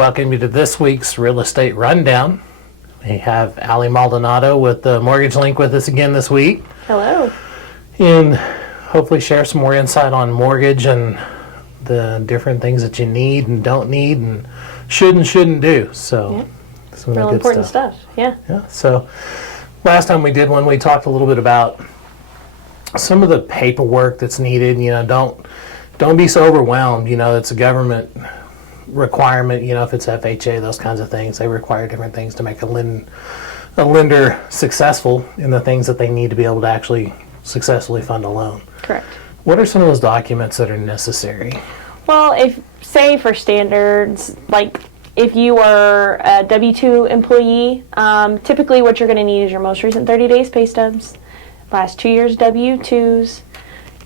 welcome you to this week's Real Estate Rundown. We have Ali Maldonado with the Mortgage Link with us again this week. Hello. And hopefully share some more insight on mortgage and the different things that you need and don't need and should and shouldn't do. So, some real important stuff. Yeah. So, last time we did one, we talked a little bit about some of the paperwork that's needed. You know, don't be so overwhelmed. You know, it's a government requirement. You know, if it's FHA, those kinds of things, they require different things to make a lender successful in the things that they need to be able to actually successfully fund a loan. Correct. What are some of those documents that are necessary? Well, say for standards, like if you are a W-2 employee, typically what you're going to need is your most recent 30 days pay stubs, last 2 years W-2s,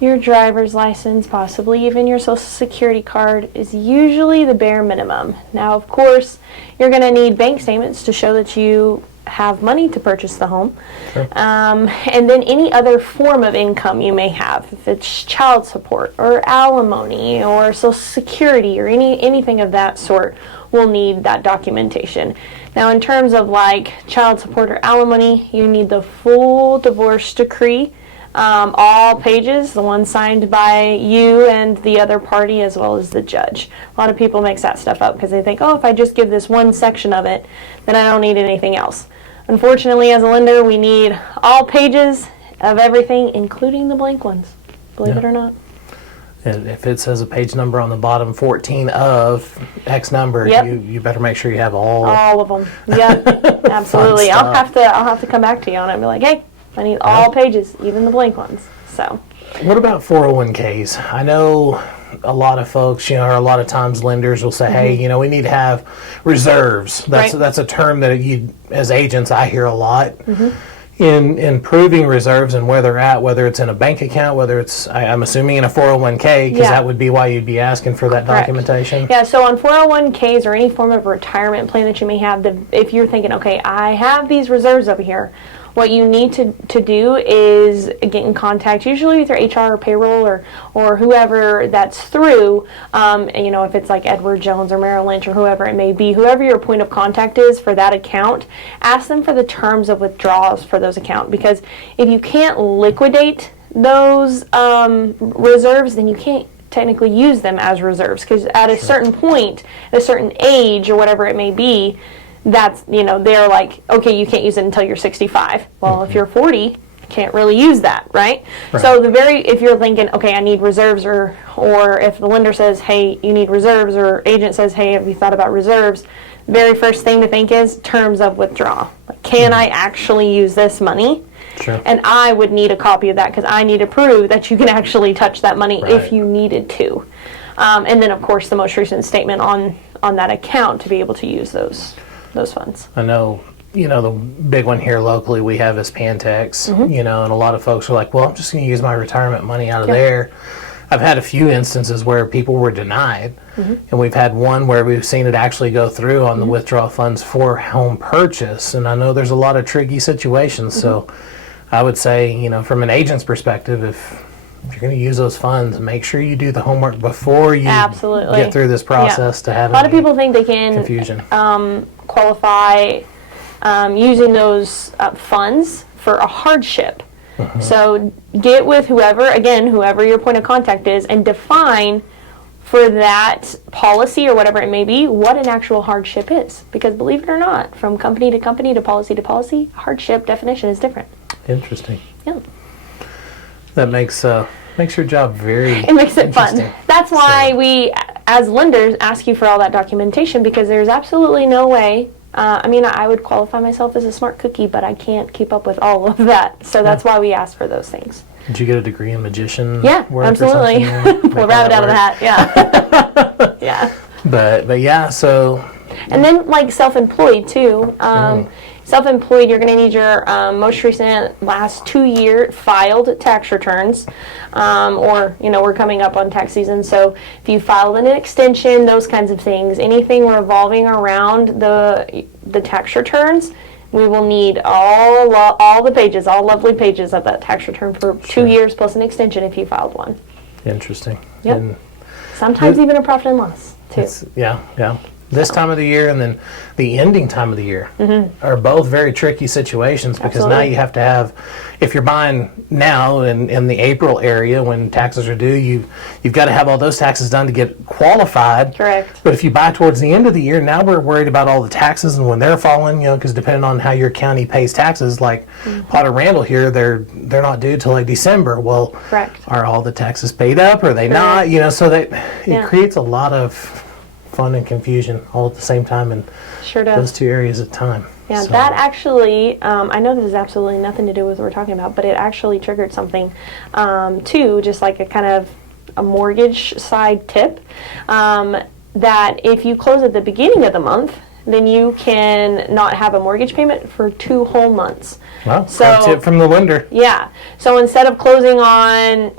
your driver's license, possibly even your social security card is usually the bare minimum. Now, of course, you're going to need bank statements to show that you have money to purchase the home. Sure. And then any other form of income you may have, if it's child support or alimony or social security or anything of that sort, will need that documentation. Now, in terms of like child support or alimony, you need the full divorce decree, all pages, the one signed by you and the other party as well as the judge. A lot of people mix that stuff up because they think, oh, if I just give this one section of it, then I don't need anything else. Unfortunately, as a lender, we need all pages of everything, including the blank ones, believe it or not. And if it says a page number on the bottom, 14 of X number, you better make sure you have all of them. Yep, absolutely. I'll have to come back to you on it and be like, hey, I need all pages, even the blank ones. So, what about 401ks? I know a lot of folks, you know, or a lot of times lenders will say, hey, you know, we need to have reserves. That's a term that as agents, I hear a lot. In proving reserves and where they're at, whether it's in a bank account, whether it's, I'm assuming in a 401k, because that would be why you'd be asking for that documentation. Yeah, so on 401ks or any form of retirement plan that you may have, if you're thinking, okay, I have these reserves over here, what you need to do is get in contact, usually with your HR or payroll or whoever that's through. You know, if it's like Edward Jones or Merrill Lynch or whoever it may be, whoever your point of contact is for that account, ask them for the terms of withdrawals for those accounts. Because if you can't liquidate those reserves, then you can't technically use them as reserves. Because at a certain point, a certain age or whatever it may be, that's, you know, they're like, okay, you can't use it until you're 65. Well, if you're 40, you can't really use that, right? So if you're thinking, okay, I need reserves, or if the lender says, hey, you need reserves, or agent says, hey, have you thought about reserves? The very first thing to think is terms of withdrawal. Like, can I actually use this money? Sure. And I would need a copy of that because I need to prove that you can actually touch that money if you needed to. And then, of course, the most recent statement on that account to be able to use those funds. I know, you know, the big one here locally we have is Pantex, you know, and a lot of folks are like, well, I'm just going to use my retirement money out of there. I've had a few instances where people were denied, and we've had one where we've seen it actually go through on the withdrawal funds for home purchase, and I know there's a lot of tricky situations, so I would say, you know, from an agent's perspective, if you're going to use those funds, make sure you do the homework before you get through this process to have a lot of people think they can confusion. Qualify using those funds for a hardship. So get with whoever your point of contact is, and define for that policy or whatever it may be what an actual hardship is. Because believe it or not, from company to company to policy, hardship definition is different. Interesting. Yeah. That makes your job It makes it fun. That's why we, as lenders, ask you for all that documentation, because there's absolutely no way. I mean, I would qualify myself as a smart cookie, but I can't keep up with all of that. So that's why we ask for those things. Did you get a degree in magician? Yeah, absolutely. Pull a rabbit out of the hat. Yeah. Yeah. But yeah, so. And then like self-employed too. Self-employed, you're going to need your most recent last 2 year filed tax returns, or, you know, we're coming up on tax season, so if you filed an extension, those kinds of things, anything revolving around the tax returns, we will need all the pages, all lovely pages of that tax return for 2 years plus an extension if you filed one. Interesting. Yep. And sometimes even a profit and loss too. Yeah. This time of the year and then the ending time of the year are both very tricky situations because now you have to have, if you're buying now in the April area when taxes are due, you've got to have all those taxes done to get qualified. Correct. But if you buy towards the end of the year, now we're worried about all the taxes and when they're falling, because depending on how your county pays taxes, like Potter Randall here, they're not due till like December. Well, correct. Are all the taxes paid up? Or are they not? So that it creates a lot of fun and confusion all at the same time in those two areas at time. Yeah, so that actually, I know this has absolutely nothing to do with what we're talking about, but it actually triggered something too, just like a kind of a mortgage side tip, that if you close at the beginning of the month, then you can not have a mortgage payment for 2 whole months. Well, so tip from the lender. Yeah. So instead of closing on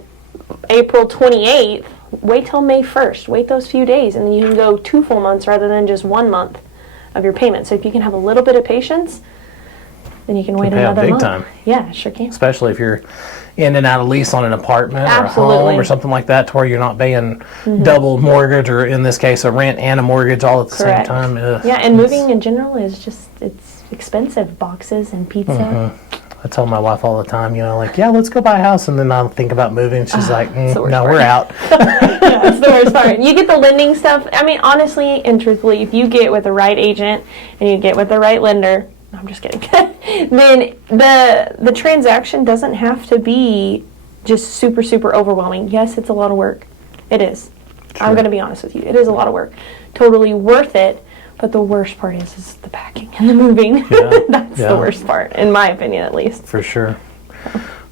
April 28th, wait till May 1st. Wait those few days, and then you can go 2 full months rather than just 1 month of your payment. So if you can have a little bit of patience, then you can wait another big month. Time. Yeah, sure can. Especially if you're in and out of lease on an apartment or a home or something like that, to where you're not paying double mortgage, or in this case, a rent and a mortgage all at the same time. Yeah, and moving in general is just, it's expensive. Boxes and pizza. I tell my wife all the time, like, yeah, let's go buy a house, and then I'll think about moving. She's like, no, we're out. Yeah, it's the worst part. You get the lending stuff. I mean, honestly and truthfully, if you get with the right agent and you get with the right lender, no, I'm just kidding, then the transaction doesn't have to be just super, super overwhelming. Yes, it's a lot of work. It is. Sure. I'm going to be honest with you. It is a lot of work. Totally worth it. But the worst part is the packing and the moving. Yeah. That's the worst part, in my opinion, at least. For sure.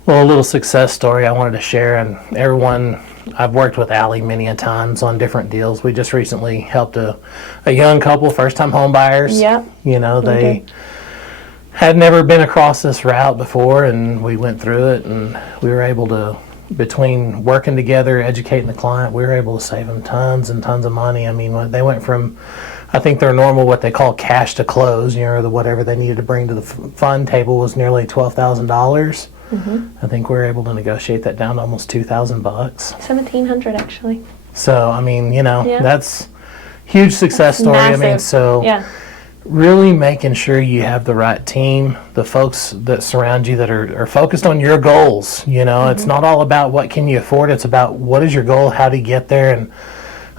Well, a little success story I wanted to share, and everyone, I've worked with Allie many a times on different deals. We just recently helped a young couple, first-time home buyers. Yeah. They had never been across this route before, and we went through it, and we were able to, between working together, educating the client, we were able to save them tons and tons of money. I mean, they went from, I think their normal, what they call cash to close, whatever they needed to bring to the fund table was nearly $12,000. I think we were able to negotiate that down to almost $2,000. $1,700 actually. So, I mean, that's huge success story. Massive. I mean, really making sure you have the right team, the folks that surround you that are focused on your goals. It's not all about what can you afford. It's about what is your goal, how to get there. And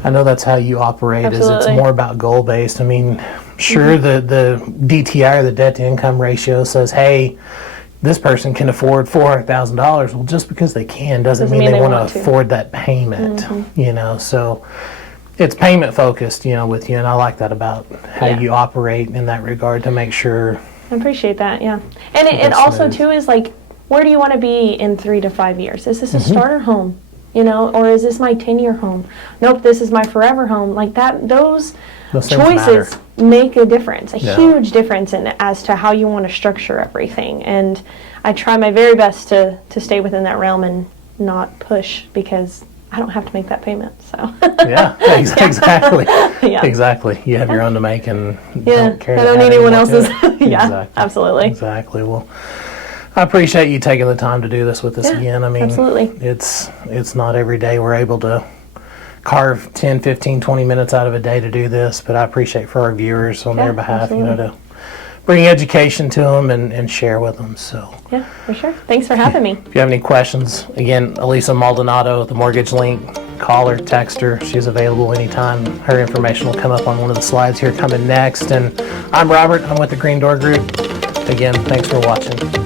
I know that's how you operate. Absolutely. Is it's more about goal based. I mean, sure, the DTI, or the debt to income ratio, says, hey, this person can afford $400,000. Well, just because they can doesn't mean they want to afford that payment. So it's payment focused, with you, and I like that about how you operate in that regard to make sure. I appreciate that. Yeah, and it also too is like, where do you want to be in 3 to 5 years? Is this a starter home? Or is this my 10-year home? Nope, this is my forever home. Like that, those choices make a difference, a huge difference as to how you want to structure everything. And I try my very best to stay within that realm and not push, because I don't have to make that payment. So exactly. Exactly. You have your own to make, and don't care. I don't need anyone else's. Exactly. Absolutely. Exactly. Well, I appreciate you taking the time to do this with us again. I mean, absolutely. It's not every day we're able to carve 10, 15, 20 minutes out of a day to do this, but I appreciate for our viewers on their behalf, to bring education to them and share with them. So yeah, for sure. Thanks for having me. If you have any questions, again, Elisa Maldonado, the Mortgage Link, call her, text her. She's available anytime. Her information will come up on one of the slides here coming next. And I'm Robert. I'm with the Green Door Group. Again, thanks for watching.